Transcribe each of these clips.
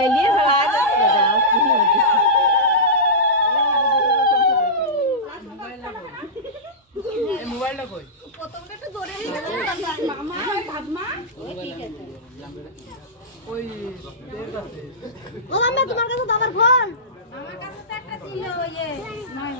Feliz Natal! Feliz Natal! Feliz Natal! Feliz Natal! Mobile লগ প্ৰথমতে দাদাৰ phone আমাৰ কাষতে একটা ছিল ইয়ে নহয়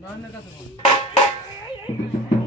নহয় কাষতে